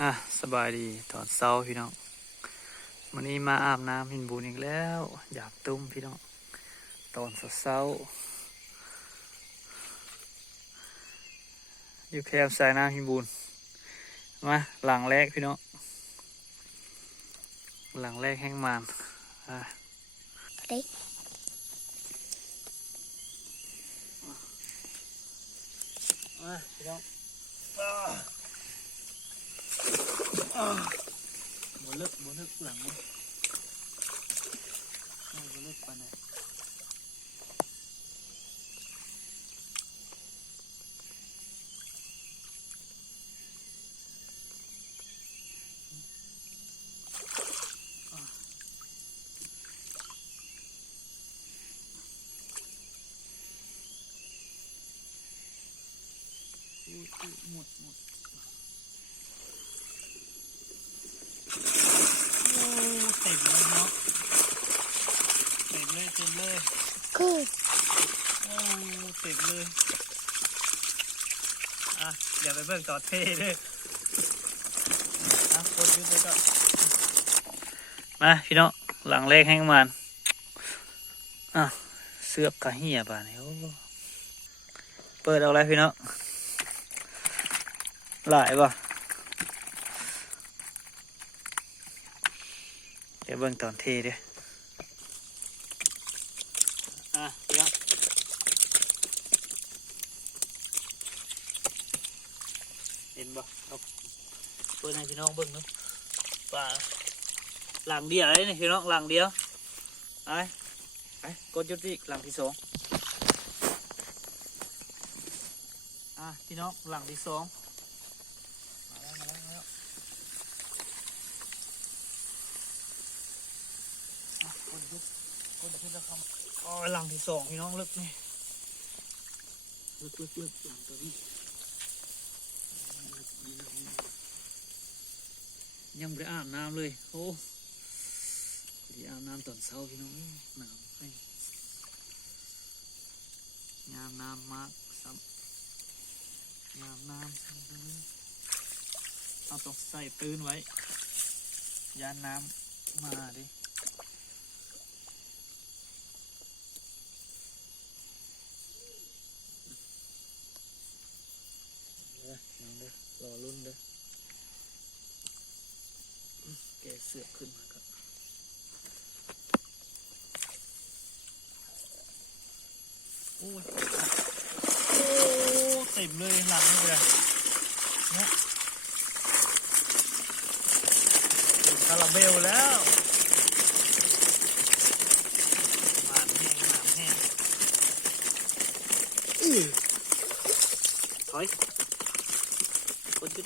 อ่ะสบายดีตอนเช้าพี่น้องวันนี้มาอาบน้ำหินบุญอีกแล้วอยากตุ้มพี่น้องตอนเช้าอยู่แคมป์สายน้ำหินบุญมาหลังแรกพี่น้องหลังแรกแห้งมันอ่ะเล็กมาพี่น้องบนลึกหลังนี้บนลึกปานไหนหมดเต็มเลยเนาะเต็มเลยคือโอ้เต็มเลยอ่ะอย่าไปเบิ่งตอดเท่ด้วยอ่ะกดยุบไปก็มาพี่น้องหลังแรกให้มันอ่ะเสือกกะเหี่ยป่ะเนี่ยเปิดเอาอะไรพี่น้องหลายป่ะเดี๋ยวเบิ่งตอนเทด้วยอ่ะพี่น้องเห็นป่ะเอาเปิดให้พี่น้องเบิ่งเนาะป่าหลังเดียวเลยนี่พี่น้องหลังเดียวไปกดยุติหลังที่สองพี่น้องหลังที่สองมาแล้วกดยุติแล้วครับอ๋อหลังที่สองพี่น้องลึกนี่ลึกหลังตัวนี้ยังไม่ได้อาบน้ำเลยโอ้ดีอาบน้ำตอนเช้าพี่น้องหนาวให้ยามน้ำมากซ้ำยามน้ำเอาต้องใส่ตื้นไว้ยานน้ำมาดิน้องเด้อรอรุ่นเด้อแกเสือกขึ้นมาครับโอ้เต็มเลยหลังนี่เลยเนี่ยคาราเบลแล้วหมามแห้งถอยคนจุด